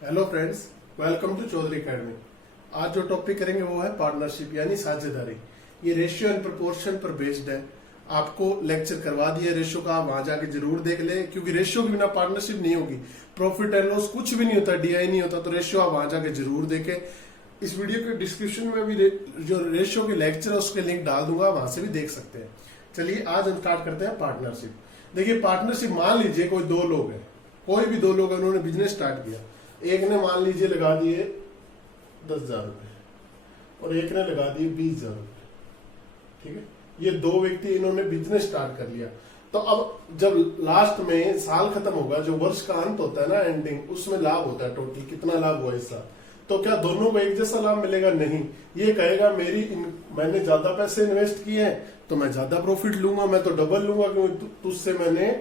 Hello friends, welcome to Chaudhary academy. आज जो topic करेंगे वो है पार्टनरशिप यानी साझेदारी। ये रेशियो एंड प्रोपोर्शन पर बेस्ड है। आपको लेक्चर करवा दिया रेशियो का, आप वहां जाके जरूर देख ले, क्योंकि रेशियो के बिना पार्टनरशिप नहीं होगी। प्रॉफिट एंड लॉस कुछ भी नहीं होता, डीआई नहीं होता, तो रेशियो आप वहां जाके जरूर देखें। इस वीडियो के डिस्क्रिप्शन में भी जो रेशियो के लेक्चर है उसके लिंक डाल दूंगा, वहां से भी देख सकते हैं। चलिए आज हम स्टार्ट करते हैं पार्टनरशिप। देखिए पार्टनरशिप, मान लीजिए कोई दो लोग हैं, कोई भी दो लोग हैं, उन्होंने बिजनेस स्टार्ट किया। एक ने मान लीजिए लगा दिए 10,000 रुपए और एक ने लगा दिए 20,000 रुपए। ठीक है, ये दो व्यक्ति इन्होंने बिजनेस स्टार्ट कर लिया। तो अब जब लास्ट में साल खत्म होगा, जो वर्ष का अंत होता है ना, एंडिंग, उसमें लाभ होता है, टोटल कितना लाभ हुआ इस साल। तो क्या दोनों को एक जैसा लाभ मिलेगा? नहीं। ये कहेगा मैंने ज्यादा पैसे इन्वेस्ट किए हैं तो मैं ज्यादा प्रॉफिट लूंगा, मैं तो डबल लूंगा, क्योंकि तुझसे मैंने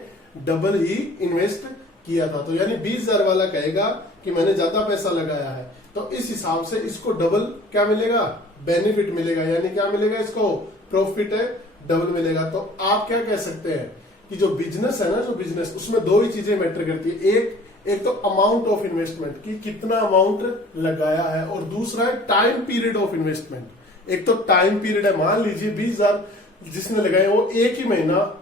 डबल ही इन्वेस्ट किया था। तो यानी 20,000 वाला कहेगा कि मैंने ज्यादा पैसा लगाया है, तो इस हिसाब से इसको डबल क्या मिलेगा? बेनिफिट मिलेगा। यानी क्या मिलेगा इसको? प्रॉफिट है, डबल मिलेगा। तो आप क्या कह सकते हैं कि जो बिजनेस है ना, जो बिजनेस, उसमें दो ही चीजें मैटर करती है। एक तो अमाउंट ऑफ इन्वेस्टमेंट, कि कितना अमाउंट लगाया है, और दूसरा है टाइम पीरियड ऑफ इन्वेस्टमेंट। एक तो टाइम पीरियड है, मान लीजिए 20,000 जिसने लगाए वो एक ही महीना,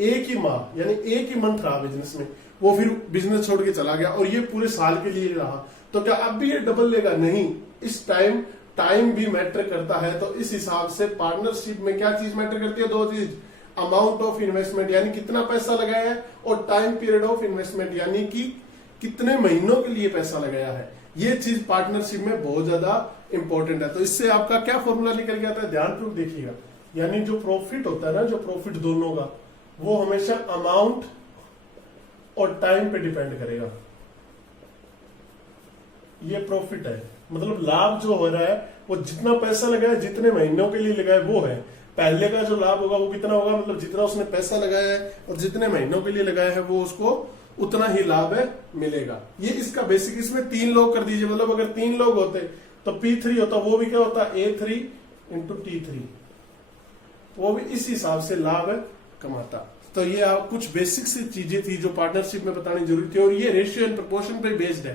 एक ही माह, यानी एक ही मंथ रहा बिजनेस में, वो फिर बिजनेस छोड़ के चला गया और ये पूरे साल के लिए रहा, तो क्या अब भी ये डबल लेगा? नहीं। इस टाइम भी मैटर करता है। तो इस हिसाब से पार्टनरशिप में क्या चीज मैटर करती है? दो चीज, अमाउंट ऑफ इन्वेस्टमेंट यानी कितना पैसा लगाया है, और टाइम पीरियड ऑफ इन्वेस्टमेंट यानी कि कितने महीनों के लिए पैसा लगाया है। ये चीज पार्टनरशिप में बहुत ज्यादा इंपॉर्टेंट है। तो इससे आपका क्या फॉर्मूला निकल के आता है, ध्यानपूर्वक देखिएगा। यानी जो प्रॉफिट होता है ना, जो प्रॉफिट दोनों का, वो हमेशा अमाउंट और टाइम पे डिपेंड करेगा। ये प्रॉफिट है, मतलब लाभ जो हो रहा है वो जितना पैसा लगाया, जितने महीनों के लिए लगाया वो है। पहले का जो लाभ होगा वो कितना होगा? मतलब जितना उसने पैसा लगाया है और जितने महीनों के लिए लगाया है, वो उसको उतना ही लाभ है मिलेगा। ये इसका बेसिक। इसमें 3 लोग कर दीजिए, मतलब अगर 3 लोग होते तो P3 होता, वो भी क्या होता? A3 इंटू T3, वो भी इस हिसाब से लाभ कमाता। तो ये कुछ बेसिक सी चीजें थी जो पार्टनरशिप में बतानी जरूरी थी, और ये रेशियो एंड प्रोपोर्शन पे बेस्ड है।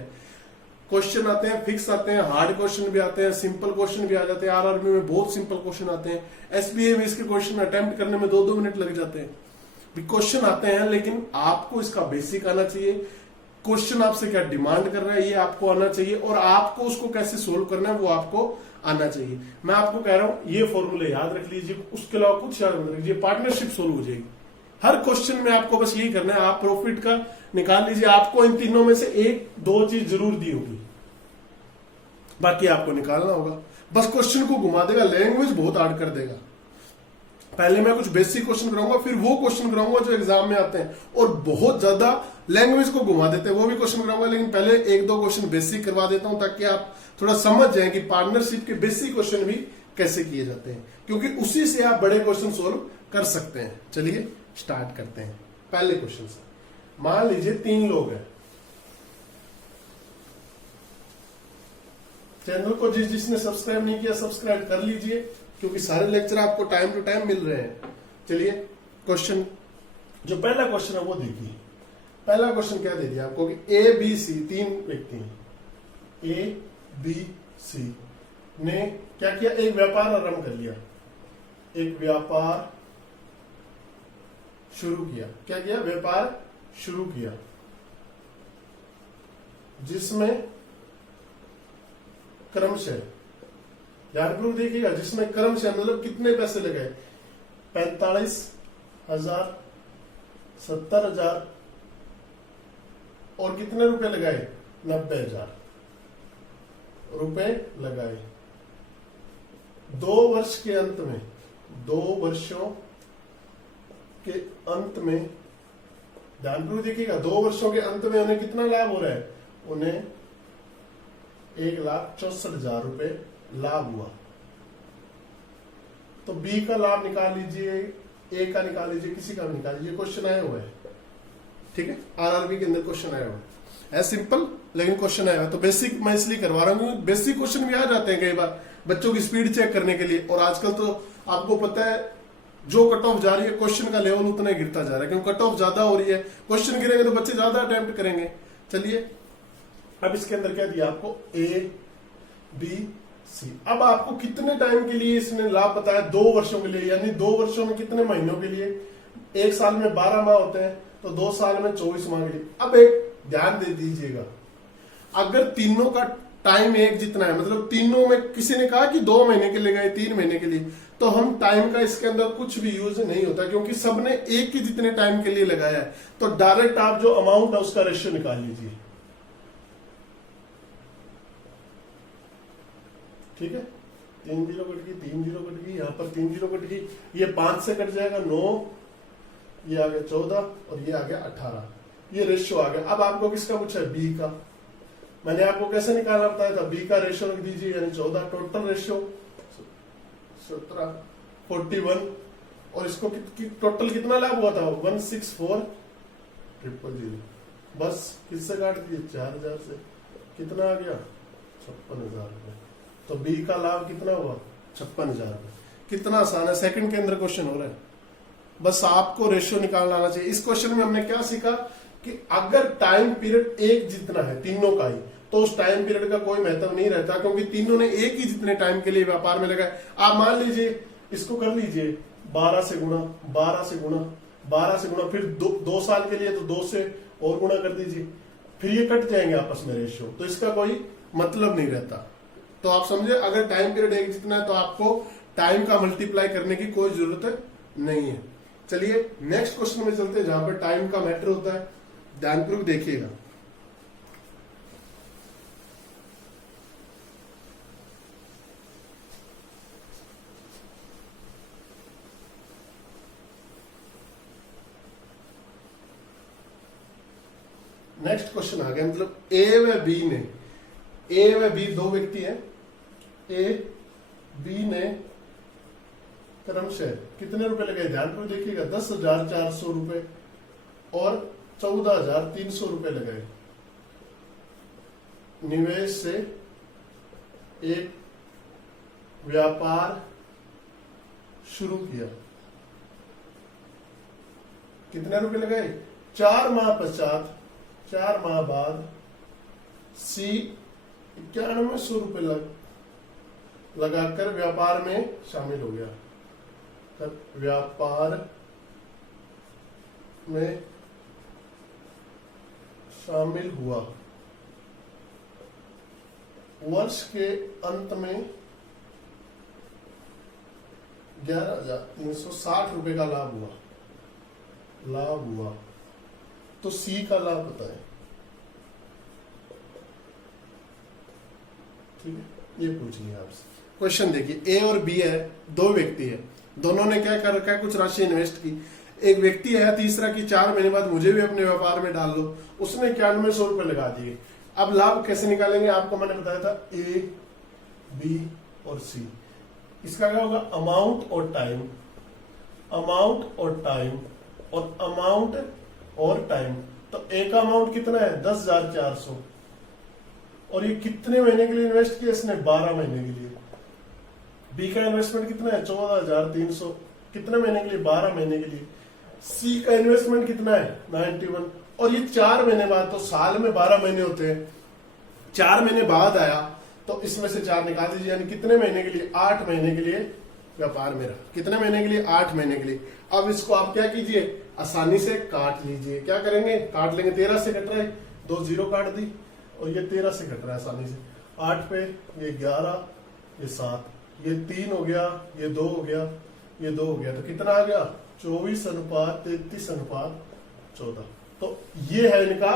क्वेश्चन आते हैं, फिक्स आते हैं, हार्ड क्वेश्चन भी आते हैं, सिंपल क्वेश्चन भी आ जाते हैं। आरआरबी में बहुत सिंपल क्वेश्चन आते हैं, एसबीए में इसके क्वेश्चन अटेम्प्ट करने में 2-2 मिनट लग जाते हैं। क्वेश्चन आते हैं, लेकिन आपको इसका बेसिक आना चाहिए। क्वेश्चन आपसे क्या डिमांड कर रहा है ये आपको आना चाहिए, और आपको उसको कैसे सोल्व करना है वो आपको आना चाहिए। मैं आपको कह रहा हूं ये फॉर्मूले याद रख लीजिए, उसके अलावा कुछ याद मत रखिए, पार्टनरशिप सोल्व हो जाएगी। हर क्वेश्चन में आपको बस यही करना है, आप प्रॉफिट का निकाल लीजिए। आपको इन तीनों में से 1-2 चीज जरूर दी होगी, बाकी आपको निकालना होगा। बस क्वेश्चन को घुमा देगा, लैंग्वेज बहुत हार्ड कर देगा। पहले मैं कुछ बेसिक क्वेश्चन कराऊंगा, फिर वो क्वेश्चन कराऊंगा जो एग्जाम में आते हैं और बहुत ज्यादा लैंग्वेज को घुमा देते हैं, वो भी क्वेश्चन कराऊंगा। लेकिन पहले 1-2 क्वेश्चन बेसिक करवा देता हूं, ताकि आप थोड़ा समझ जाएं कि पार्टनरशिप के बेसिक क्वेश्चन भी कैसे किए जाते हैं, क्योंकि उसी से आप बड़े क्वेश्चन सोल्व कर सकते हैं। चलिए स्टार्ट करते हैं पहले क्वेश्चन से। मान लीजिए 3 लोग हैं। चैनल को जिसने सब्सक्राइब नहीं किया सब्सक्राइब कर लीजिए, क्योंकि सारे लेक्चर आपको टाइम टू टाइम मिल रहे हैं। चलिए क्वेश्चन, जो पहला क्वेश्चन है वो देखिए। पहला क्वेश्चन क्या दे दिया आपको कि ए बी सी, 3 व्यक्ति हैं, ए बी सी ने क्या किया? एक व्यापार आरंभ कर लिया, एक व्यापार शुरू किया। क्या किया? व्यापार शुरू किया, जिसमें क्रमशः, ध्यानपूर्वक देखिएगा, जिसमें क्रमशः मतलब कितने पैसे लगाए? 45,000, 70,000 और कितने रुपए लगाए? 90,000 रुपए लगाए। 2 वर्ष के अंत में, 2 वर्षों के अंत में, ध्यानपूर्वक देखिएगा, 2 वर्षों के अंत में उन्हें कितना लाभ हो रहा है? उन्हें 1,64,000 रुपए लाभ हुआ। तो बी का लाभ निकाल लीजिए, ए का निकाल लीजिए, किसी का भी निकाल लीजिए। क्वेश्चन आया हुआ है, ठीक है, आरआरबी के अंदर क्वेश्चन आया हुआ है सिंपल, लेकिन क्वेश्चन आया हुआ। तो बेसिक मैं इसलिए करवा रहा हूँ, बेसिक क्वेश्चन भी आ जाते हैं कई बार बच्चों की स्पीड चेक करने के लिए। और आजकल तो आपको पता है जो कट ऑफ जा रही है, क्वेश्चन का लेवल उतना ही गिरता जा रहा है, क्योंकि कट ऑफ ज्यादा हो रही है। क्वेश्चन गिरेंगे तो बच्चे ज्यादा अटेम्प्ट करेंगे। चलिए अब इसके अंदर क्या दिया आपको, ए बी सी। अब आपको कितने टाइम के लिए इसने लाभ बताया, 2 वर्षों के लिए, यानी 2 वर्षों में कितने महीनों के लिए, 1 साल में 12 माह होते हैं, तो 2 साल में 24 माह के लिए। अब एक ध्यान दे दीजिएगा, अगर तीनों का टाइम एक जितना है, मतलब तीनों में किसी ने कहा कि 2 महीने के लिए गए, 3 महीने के लिए, तो हम टाइम का इसके अंदर कुछ भी यूज नहीं होता, क्योंकि सबने एक ही जितने टाइम के लिए लगाया है। तो डायरेक्ट आप जो अमाउंट है उसका रेशियो निकाल लीजिए, ठीक है। 3 जीरो कट गई, 3 जीरो कट गई, यहां पर 3 जीरो कट गई, ये 5 से कट जाएगा 9, ये आ गया 14 और ये आ गया 18, ये रेशियो आ गया। अब आपको किसका पूछा है, बी का। मैंने आपको कैसे निकालना बताया था, बी का रेशियो रख दीजिए, यानी 14, टोटल रेशियो 17, 41, और इसको टोटल कितना लाभ हुआ था, 164,000। बस किससे काट दिए, 4000 से, कितना आ गया, 56,000 रुपए। तो बी का लाभ कितना हुआ, 56,000 रुपए। कितना आसान है, सेकंड के अंदर क्वेश्चन हो रहा है, बस आपको रेशियो निकालना आना चाहिए। इस क्वेश्चन में हमने क्या सीखा कि अगर टाइम पीरियड एक जितना है तीनों का ही, तो उस टाइम पीरियड का कोई महत्व नहीं रहता, क्योंकि तीनों ने एक ही जितने टाइम के लिए व्यापार में लगाए। आप मान लीजिए, इसको कर लीजिए 12 से गुणा, 12 से गुणा, 12 से गुणा, फिर 2 साल के लिए तो 2 से और गुणा कर दीजिए, फिर ये कट जाएंगे आपस में रेशियो, तो इसका कोई मतलब नहीं रहता। तो आप समझे, अगर टाइम पीरियड एक जितना है तो आपको टाइम का मल्टीप्लाई करने की कोई जरूरत नहीं है। चलिए नेक्स्ट क्वेश्चन में चलते हैं, जहां पर टाइम का मैटर होता है, ध्यानपूर्वक देखिएगा। नेक्स्ट क्वेश्चन आ गया, मतलब ए व बी ने, ए व बी 2 व्यक्ति हैं, ए बी ने क्रमशः कितने रुपए लगाए, ध्यान पर देखिएगा, 10,400 रुपए और 14,300 रुपए लगाए। निवेश से एक व्यापार शुरू किया, कितने रुपए लगाए, 4 माह पश्चात, 4 माह बाद सी 9100 रुपए लगाकर व्यापार में शामिल हो गया। व्यापार में शामिल हुआ। वर्ष के अंत में 11,360 रुपए का लाभ हुआ। तो सी का लाभ बताएं, ठीक है। ये पूछिए आपसे क्वेश्चन, देखिए ए और बी है, 2 व्यक्ति है, दोनों ने क्या कर रखा है, कुछ राशि इन्वेस्ट की। एक व्यक्ति है तीसरा की 4 महीने बाद मुझे भी अपने व्यापार में डाल लो, उसने 9100 रुपए लगा दिए। अब लाभ कैसे निकालेंगे, आपको मैंने बताया था ए बी और सी। इसका क्या होगा, अमाउंट और टाइम, अमाउंट और टाइम और अमाउंट और टाइम। तो ए का अमाउंट कितना है, 10,400, और ये कितने महीने के लिए इन्वेस्ट किया इसने, 12 महीने के लिए। बी का इन्वेस्टमेंट कितना है, 14,300, कितने महीने के लिए, 12 महीने के लिए। सी का इन्वेस्टमेंट कितना है, 91, और ये 4 महीने बाद, तो साल में 12 महीने होते हैं, 4 महीने बाद आया, तो इसमें से 4 निकाल दीजिए, यानी कितने महीने के लिए, 8 महीने के लिए व्यापार में रहा। कितने महीने के लिए, 8 महीने के लिए। अब इसको आप क्या कीजिए, आसानी से काट लीजिए। क्या करेंगे, काट लेंगे, 13 से कट रहा है, 2 जीरो काट दी, और ये 13 से कट रहा है आसानी से। 8 पे ये 11, ये 7, ये 3 हो गया, ये 2 हो गया, ये 2 हो गया, तो कितना आ गया, 24:33:14। तो ये है इनका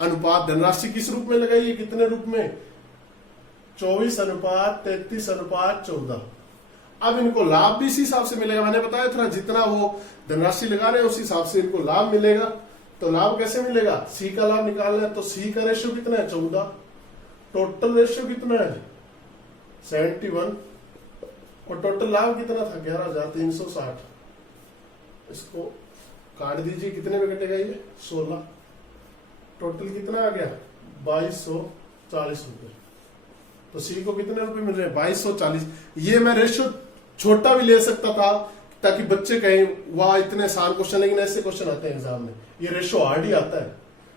अनुपात। धनराशि किस रूप में लगाई है, कितने रूप में, 24:33:14। अब इनको लाभ भी इसी हिसाब से मिलेगा, मैंने बताया था जितना वो धनराशि लगा रहे हैं उस हिसाब से इनको लाभ मिलेगा। तो लाभ कैसे मिलेगा, सी का लाभ निकालना है, तो सी का रेशियो कितना है, 14। टोटल रेशियो कितना है, 71, और टोटल लाभ कितना था, 11,360। इसको काट दीजिए, कितने में कटेगा ये, 16। टोटल कितना आ गया, 2240 रुपए। तो सी को कितने रुपए मिल रहे हैं, 2240। ये मैं रेशियो छोटा भी ले सकता था, ताकि बच्चे कहें वाह इतने आसान क्वेश्चन, लेकिन ऐसे क्वेश्चन आते हैं एग्जाम में, ये रेशियो हार्ड ही आता है।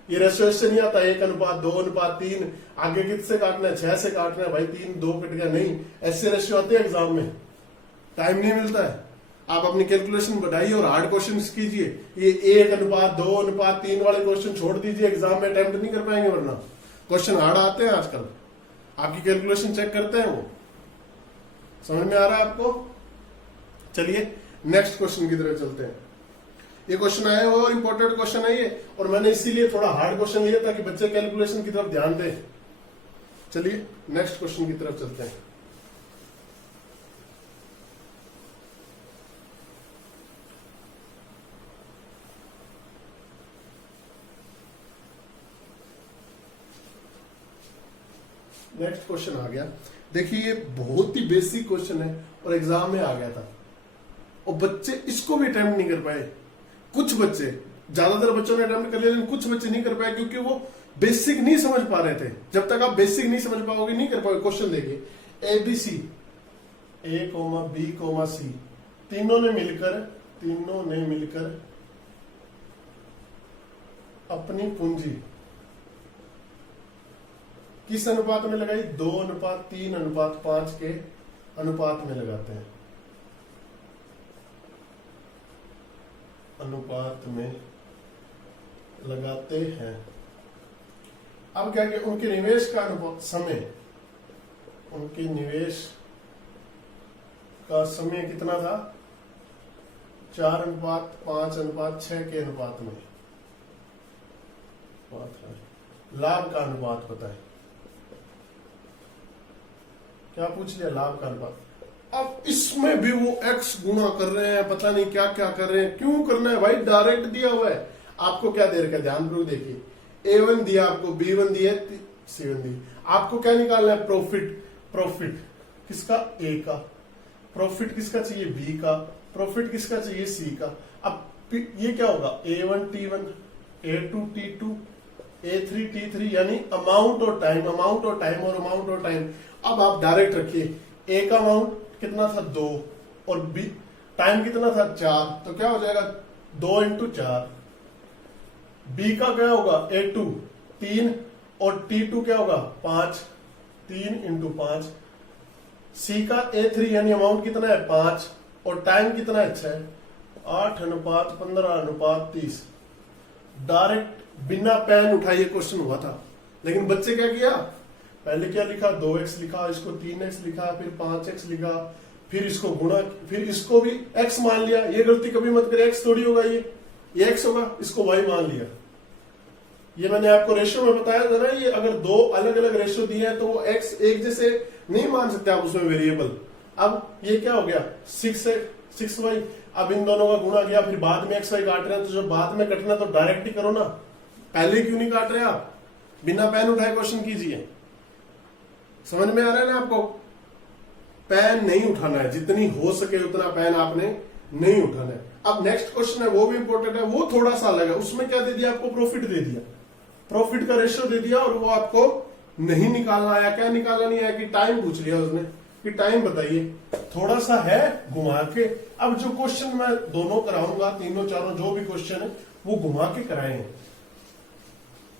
ये रेशियो इससे नहीं आता 1:2:3, आगे किससे काटना है, 6 से काटना है भाई, 3 2 कट गया, नहीं, ऐसे रेशियो आते हैं एग्जाम में, टाइम नहीं मिलता है। आप अपनी कैलकुलेशन बढ़ाइए और हार्ड क्वेश्चन कीजिए, ये 1:2:3 वाले क्वेश्चन छोड़ दीजिए, एग्जाम में अटेम्प्ट नहीं कर पाएंगे, वरना क्वेश्चन हार्ड आते हैं आजकल, आपकी कैलकुलेशन चेक करते हैं वो। समझ में आ रहा है आपको? चलिए नेक्स्ट क्वेश्चन की तरफ चलते हैं। ये क्वेश्चन आया हुआ और इंपॉर्टेंट क्वेश्चन है ये, और मैंने इसीलिए थोड़ा हार्ड क्वेश्चन लिया ताकि बच्चे कैलकुलेशन की तरफ ध्यान दें। चलिए नेक्स्ट क्वेश्चन की तरफ चलते हैं। नेक्स्ट क्वेश्चन आ गया, देखिए ये बहुत ही बेसिक क्वेश्चन है और एग्जाम में आ गया था, और बच्चे इसको भी अटेम्प्ट नहीं कर पाए। कुछ बच्चे, ज्यादातर बच्चों ने अटेम्प्ट कर लिया, लेकिन कुछ बच्चे नहीं कर पाए क्योंकि वो बेसिक नहीं समझ पा रहे थे। जब तक आप बेसिक नहीं समझ पाओगे नहीं कर पाओगे। क्वेश्चन देखिए, ABC A,B,C तीनों ने मिलकर अपनी पूंजी किस अनुपात में लगाई, 2:3:5 के अनुपात में लगाते हैं, अनुपात में लगाते हैं। अब क्या कि उनके निवेश का अनुपात समय, उनके निवेश का समय कितना था, 4:5:6 के अनुपात में। लाभ का अनुपात बताएं, क्या पूछ लिया, लाभ का अनुपात। अब इसमें भी वो x गुणा कर रहे हैं, पता नहीं क्या क्या कर रहे हैं, क्यों करना है भाई, डायरेक्ट दिया हुआ है। आपको क्या दे रखा है, ध्यानपूर्वक देखिए, A1 दिया आपको, B1 दिया, C1 दी, आपको क्या निकालना है, प्रॉफिट किसका, A का, प्रॉफिट किसका चाहिए, B का, प्रॉफिट किसका चाहिए, C का। अब ये क्या होगा, A1 T1, A2 T2, A3 T3, यानी अमाउंट और टाइम और टाइम। अब आप डायरेक्ट रखिए, A का अमाउंट कितना था, 2, और B टाइम कितना था, 4, तो क्या हो जाएगा 2 × 4। B का क्या होगा, A2 3, और T2 क्या होगा 5, 3 × 5। C का A3 यानी अमाउंट कितना है 5, और टाइम कितना है 6, 8:15:30। डायरेक्ट बिना पेन उठाइए क्वेश्चन हुआ था, लेकिन बच्चे क्या किया, पहले क्या लिखा, 2x लिखा, इसको 3x लिखा, फिर 5x लिखा, फिर इसको गुणा, फिर इसको भी x मान लिया। ये गलती कभी मत करे, x थोड़ी होगा, ये x होगा, इसको y मान लिया। ये मैंने आपको रेशियो में बताया था ना, ये अगर दो अलग अलग रेशियो दिए हैं तो वो x एक जैसे नहीं मान सकते आप उसमें वेरिएबल। अब ये क्या हो गया, 6y, अब इन दोनों का गुणा किया, फिर बाद में xy काट रहे हैं, तो जब बाद में कटना तो डायरेक्ट ही करो ना, पहले क्यों नहीं काट रहे आप, बिना पेन उठाए क्वेश्चन कीजिए। समझ में आ रहा है ना आपको, पेन नहीं उठाना है, जितनी हो सके उतना पेन आपने नहीं उठाना है। अब नेक्स्ट क्वेश्चन है, वो भी इंपॉर्टेंट है, वो थोड़ा सा अलग है। उसमें क्या दे दिया आपको, प्रॉफिट दे दिया, प्रॉफिट का रेशियो दे दिया, और वो आपको नहीं निकालना आया। क्या निकालना नहीं आया कि टाइम पूछ लिया उसने कि टाइम बताइए, थोड़ा सा है घुमा के। अब जो क्वेश्चन मैं दोनों कराऊंगा, तीनों चारों जो भी क्वेश्चन है वो घुमा के कराएंगे।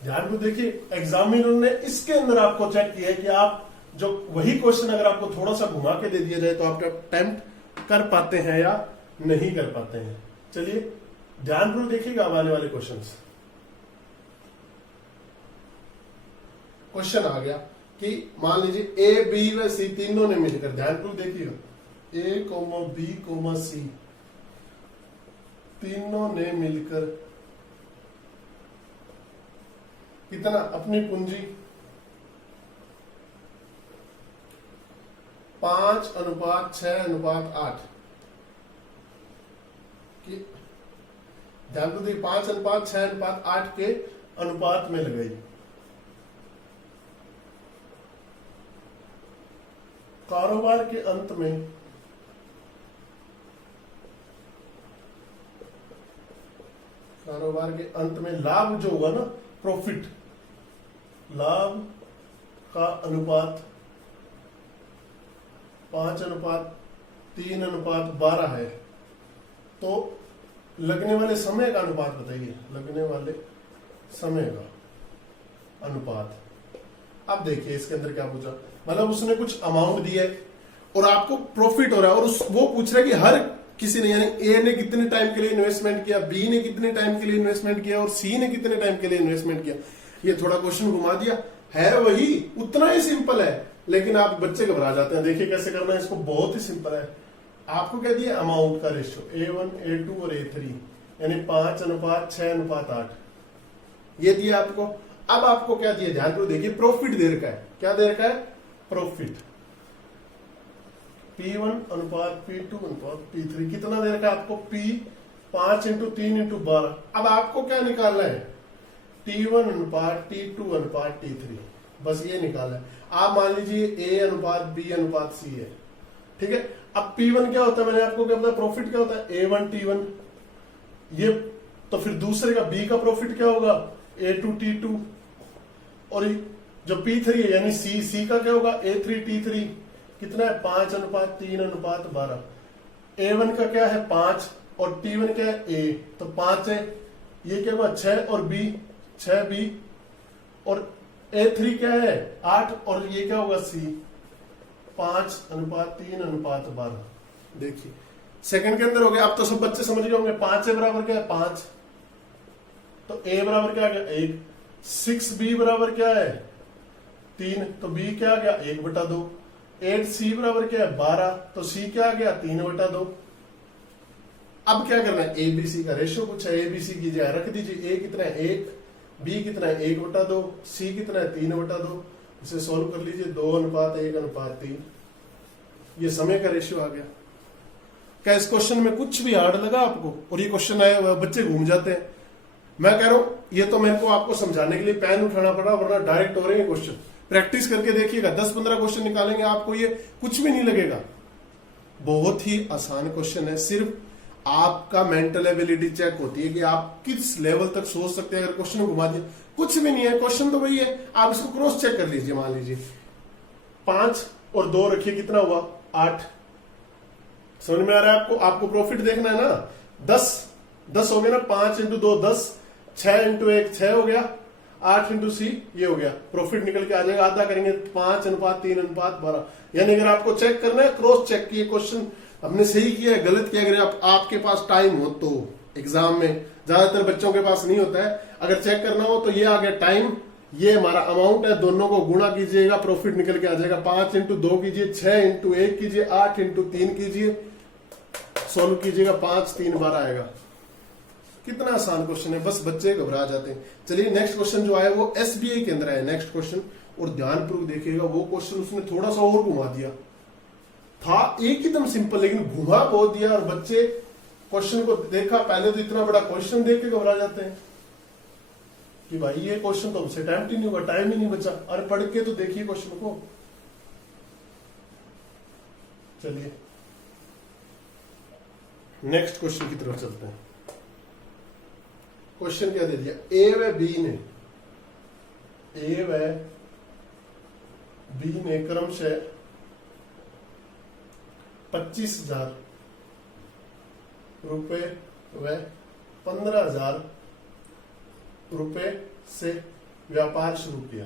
ध्यान को देखिए, एग्जामिनर ने इसके अंदर आपको चेक किया है कि आप जो वही क्वेश्चन अगर आपको थोड़ा सा घुमा के दे दिया जाए तो आप अटेम्प्ट कर पाते हैं या नहीं कर पाते हैं। चलिए ध्यानपूर्वक देखिएगा आने वाले क्वेश्चंस। क्वेश्चन आ गया कि मान लीजिए A, B व C तीनों ने मिलकर, ध्यानपूर्वक देखिएगा, A, B, C तीनों ने मिलकर कितना, अपनी पूंजी 5:6:8 की, ध्यान को देखिए, 5:6:8 के अनुपात में लगाई। कारोबार के अंत में लाभ जो हुआ ना, प्रॉफिट, लाभ का अनुपात 5:3:12 है, तो लगने वाले समय का अनुपात बताइए, लगने वाले समय का अनुपात। अब देखिए इसके अंदर क्या पूछा, मतलब उसने कुछ अमाउंट दिया है और आपको प्रॉफिट हो रहा है, और वो पूछ रहा है कि हर किसी ने, यानी ए ने कितने टाइम के लिए इन्वेस्टमेंट किया, बी ने कितने टाइम के लिए इन्वेस्टमेंट किया और सी ने कितने टाइम के लिए इन्वेस्टमेंट किया। ये थोड़ा क्वेश्चन घुमा दिया है, वही उतना ही सिंपल है, लेकिन आप बच्चे घबरा जाते हैं। देखिए कैसे करना है इसको, बहुत ही सिंपल है। आपको क्या दिया, अमाउंट का रेशियो A1 A2 और A3, यानी 5:6:8 ये दिया आपको। अब आपको क्या दिया, ध्यान को देखिए, प्रॉफिट दे रखा है। क्या दे रखा है, प्रॉफिट P1:P2:P3 कितना दे रखा है आपको, P 5:3:12। अब आपको क्या निकालना है, T1:T2:T3, बस ये निकालना है। आप मान लीजिए A:B:C है, ठीक है। अब P1 क्या होता है, मैंने आपको क्या बताया, प्रॉफिट क्या होता है, A1 T1 ये, तो फिर दूसरे का B का प्रॉफिट क्या होगा, A2 T2, और जो P3 है यानी C का क्या होगा, A3 T3 कितना है, 5:3:12। A1 का क्या है 5 और T1 क्या है A, तो 5 है, ये क्या हुआ 6 और B 6B, और A3 क्या है 8 और ये क्या होगा C 5:3:12। देखिए सेकंड के अंदर हो गया। अब तो सब बच्चे समझ गए होंगे, 5 A बराबर क्या है 5, तो A बराबर क्या आ गया 1, 6B बराबर क्या है 3, तो B क्या आ गया 1/2, 8C बराबर क्या है 12, तो C क्या आ गया 3/2। अब क्या करना है, ABC का रेशियो पूछा है, ABC की जगह रख दीजिए, A कितना है 1, B कितना है 1/2, C कितना है 3/2। इसे सॉल्व कर लीजिए, 2:1:3, ये समय का रेशियो आ गया। क्या इस क्वेश्चन में कुछ भी हार्ड लगा आपको, और ये क्वेश्चन आए बच्चे घूम जाते हैं। मैं कह रहा हूं ये तो मेरे को आपको समझाने के लिए पेन उठाना पड़ा, वरना डायरेक्ट हो रहे हैं क्वेश्चन। प्रैक्टिस करके देखिएगा, 10-15 क्वेश्चन निकालेंगे, आपको ये कुछ भी नहीं लगेगा। बहुत ही आसान क्वेश्चन है, सिर्फ आपका मेंटल एबिलिटी चेक होती है कि आप किस लेवल तक सोच सकते हैं। अगर क्वेश्चन घुमा दिया, कुछ भी नहीं है, क्वेश्चन तो वही है, आप इसको क्रॉस चेक कर लीजिए। मान लीजिए 5 और 2 रखिए, कितना हुआ 8। समझ में आ रहा है आपको, आपको प्रॉफिट देखना है ना। 10 हो गया ना, 5 × 2 10, 6 × 1 6 हो गया, 8 × C ये हो गया, प्रॉफिट निकल के आ जाएगा। आधा करेंगे 5:3:12। यानी अगर आपको चेक करना है, क्रॉस चेक किए क्वेश्चन हमने सही किया है गलत किया। अगर आपके पास टाइम हो तो, एग्जाम में ज्यादातर बच्चों के पास नहीं होता है, अगर चेक करना हो तो ये आ गया टाइम, ये हमारा अमाउंट है, दोनों को गुणा कीजिएगा, प्रॉफिट निकल के आ जाएगा। 5 × 2 कीजिए, 6 × 1 कीजिए, 8 × 3 कीजिए, सॉल्व कीजिएगा, 5×3=12 आएगा। कितना आसान क्वेश्चन है, बस बच्चे घबरा जाते हैं। चलिए नेक्स्ट क्वेश्चन जो आया वो SBI के अंदर है नेक्स्ट क्वेश्चन, और ध्यानपूर्वक देखिएगा। वो क्वेश्चन उसने थोड़ा सा और घुमा दिया था, एकदम सिंपल, लेकिन घुमा बहुत दिया, और बच्चे क्वेश्चन को देखा पहले तो इतना बड़ा क्वेश्चन देख के घबरा जाते हैं कि भाई ये क्वेश्चन तो हमसे अटेम्प्ट ही नहीं होगा, टाइम ही नहीं बचा। अरे पढ़ के तो देखिए क्वेश्चन को। चलिए नेक्स्ट क्वेश्चन की तरफ चलते हैं। क्वेश्चन क्या दे दिया, A व B ने क्रमशः 25,000 रुपए व 15,000 रुपए से व्यापार शुरू किया।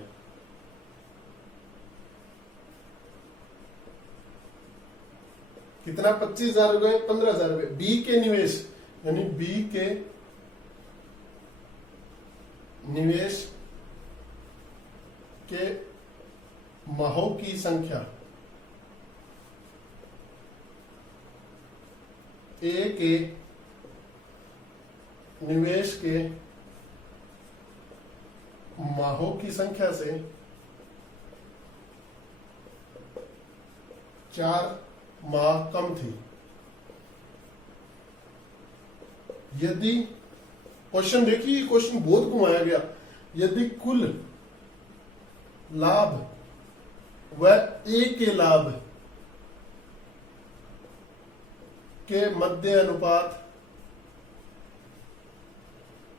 कितना, 25,000 रुपए 15,000 रुपए। बी के निवेश, यानी बी के निवेश के माहों की संख्या ए के निवेश के माहों की संख्या से 4 माह कम थी। यदि, क्वेश्चन देखिए, क्वेश्चन बहुत घुमाया गया, यदि कुल लाभ व ए के लाभ के मध्य अनुपात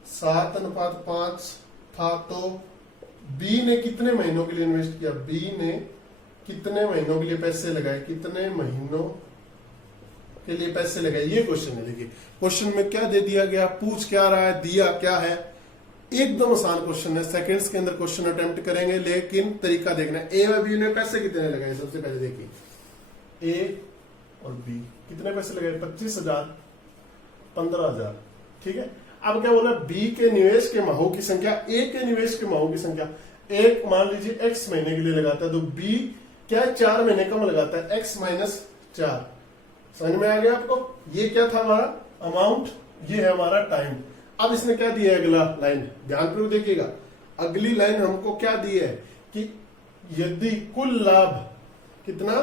7:5 था, तो बी ने कितने महीनों के लिए इन्वेस्ट किया, बी ने कितने महीनों के लिए पैसे लगाए, कितने महीनों के लिए पैसे लगाए, ये क्वेश्चन है। देखिए क्वेश्चन में क्या दे दिया गया, पूछ क्या रहा है, दिया क्या है, एकदम आसान क्वेश्चन है, सेकंड्स के अंदर क्वेश्चन अटेम्प्ट करेंगे, लेकिन तरीका देखना है। ए और बी ने पैसे कितने लगाए, सबसे पहले देखिए ए और बी कितने पैसे लगाए, 25,000, 15,000, ठीक है। अब क्या बोला, बी के निवेश के माहों की संख्या, ए के निवेश के माहों की संख्या। एक मान लीजिए एक्स महीने के लिए लगाता है, तो बी क्या है, 4 महीने कम लगाता है, एक्स माइनस 4। समझ में आ गया आपको, ये क्या था हमारा अमाउंट, ये है हमारा टाइम। अब इसने क्या दिया है, अगला लाइन ध्यानपूर्वक देखिएगा, अगली लाइन हमको क्या दी है कि यदि कुल लाभ कितना,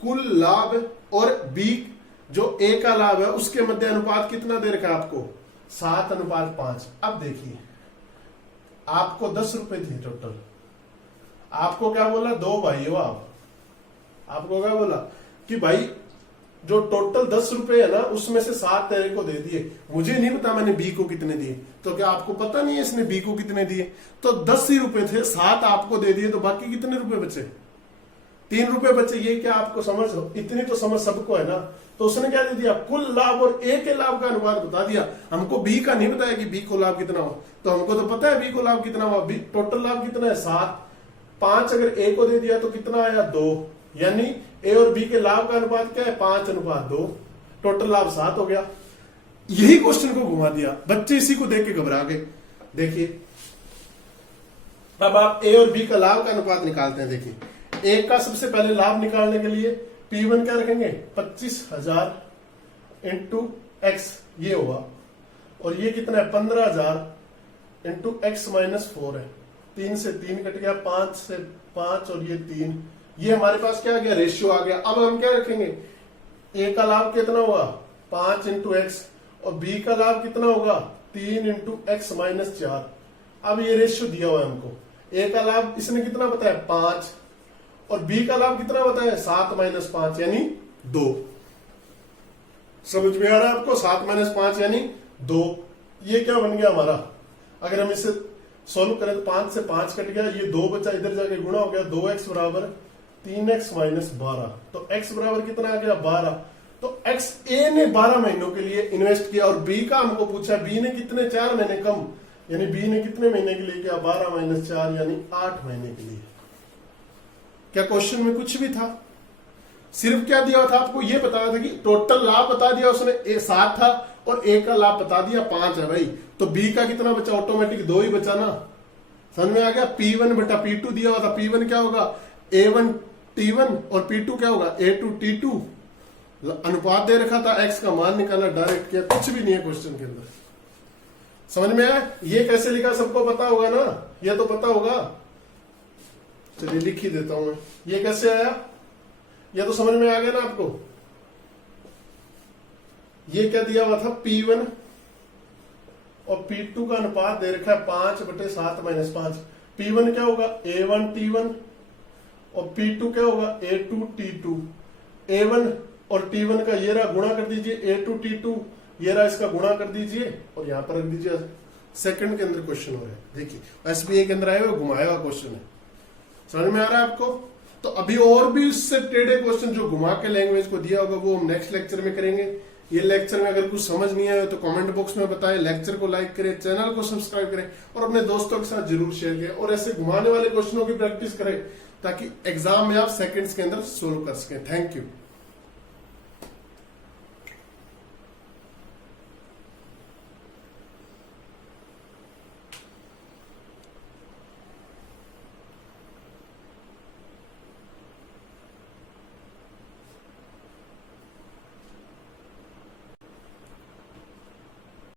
कुल लाभ और बी जो ए का लाभ है उसके मध्य अनुपात कितना दे रखा है आपको, 7:5। अब देखिए आपको 10 रुपए थे टोटल, आपको क्या बोला, 2 भाई हो आपको क्या बोला कि भाई जो टोटल 10 रुपए है ना उसमें से 7 तेरे को दे दिए, मुझे नहीं पता मैंने बी को कितने दिए। तो क्या आपको पता नहीं है इसने बी को कितने दिए, तो 10 ही रुपए थे, 7 आपको दे दिए, तो बाकी कितने रुपए बचे, 3 रुपए बचे। ये क्या आपको समझ, इतनी तो समझ सबको है ना। तो उसने क्या दे दिया, कुल लाभ और ए के लाभ का अनुपात बता दिया। हमको बी का नहीं बताया कि बी को लाभ कितना हो, तो हमको तो पता है बी को लाभ कितना हुआ, बी टोटल लाभ कितना है 7, 5 अगर ए को दे दिया तो कितना आया 2, यानी ए और बी के लाभ का अनुपात क्या है, 5:2, टोटल लाभ 7 हो गया। यही क्वेश्चन को घुमा दिया, बच्चे इसी को देख के घबरा गए। देखिए अब आप ए और बी का लाभ का अनुपात निकालते हैं। देखिए ए का सबसे पहले लाभ निकालने के लिए P1 क्या रखेंगे, 25,000 इंटू एक्स, ये होगा, और ये कितना है 15,000 इंटू एक्स माइनस 4 है, 3 से 3 कट गया, 5 से 5 और ये 3, ये हमारे पास क्या आ गया, रेशियो आ गया। अब हम क्या रखेंगे, ए का लाभ कितना होगा 5 इंटू एक्स, और बी का लाभ कितना होगा 3 इंटू एक्स माइनस 4। अब ये रेशियो दिया हुआ है हमको, ए का लाभ इसने कितना बताया 5, और बी का लाभ कितना बताया 7-5 यानी 2। समझ में आ रहा है आपको, 7-5 यानी 2। ये क्या बन गया हमारा, अगर हम इसे सोल्व करें तो 5 से 5 कट गया, ये 2 बचा, इधर जाके गुणा हो गया, 2x बराबर 3x माइनस 12, तो x बराबर कितना आ गया 12। तो x ए ने 12 महीनों के लिए इन्वेस्ट किया, और बी का हमको पूछा बी ने कितने, 4 महीने कम, यानी बी ने कितने महीने के लिए किया, 12-4 यानी 8 महीने के लिए। क्या क्वेश्चन में कुछ भी था, सिर्फ क्या दिया था आपको, ये बताया था कि टोटल लाभ बता दिया उसने, 7 था, और ए का लाभ बता दिया 5 है भाई, तो बी का कितना बचा, ऑटोमेटिक 2 ही बचा ना। समझ में आ गया, P1 बटा P2 दिया हुआ था, P1 क्या होगा A1 T1 और P2 क्या होगा A2 T2, अनुपात दे रखा था, x का मान निकालना, डायरेक्ट किया, कुछ भी नहीं है क्वेश्चन के अंदर। समझ में आया, ये कैसे लिखा सबको पता होगा ना, ये तो पता होगा। चलिए लिख ही देता हूं मैं, ये कैसे आया, ये तो समझ में आ गया ना आपको। ये क्या दिया हुआ था P1 और P2 का अनुपात दे रखा है 5/7-5। P1 क्या होगा A1 T1 और P2 क्या होगा A2 T2। A1 और T1 का ये रहा, गुणा कर दीजिए, A2 T2 ये रहा, इसका गुणा कर दीजिए और यहां पर रख दीजिए। सेकंड के अंदर क्वेश्चन हो रहा है, देखिए SBA के अंदर आया हुआ घुमाया हुआ क्वेश्चन है। समझ में आ रहा है आपको। तो अभी और भी इससे टेढ़े क्वेश्चन जो घुमा के लैंग्वेज को दिया होगा वो हम नेक्स्ट लेक्चर में करेंगे। ये लेक्चर में अगर कुछ समझ नहीं आया तो कमेंट बॉक्स में बताएं, लेक्चर को लाइक करें, चैनल को सब्सक्राइब करें और अपने दोस्तों के साथ जरूर शेयर करें, और ऐसे घुमाने वाले क्वेश्चनों की प्रैक्टिस करें ताकि एग्जाम में आप सेकंड्स के अंदर सोल्व कर सकें। Thank you.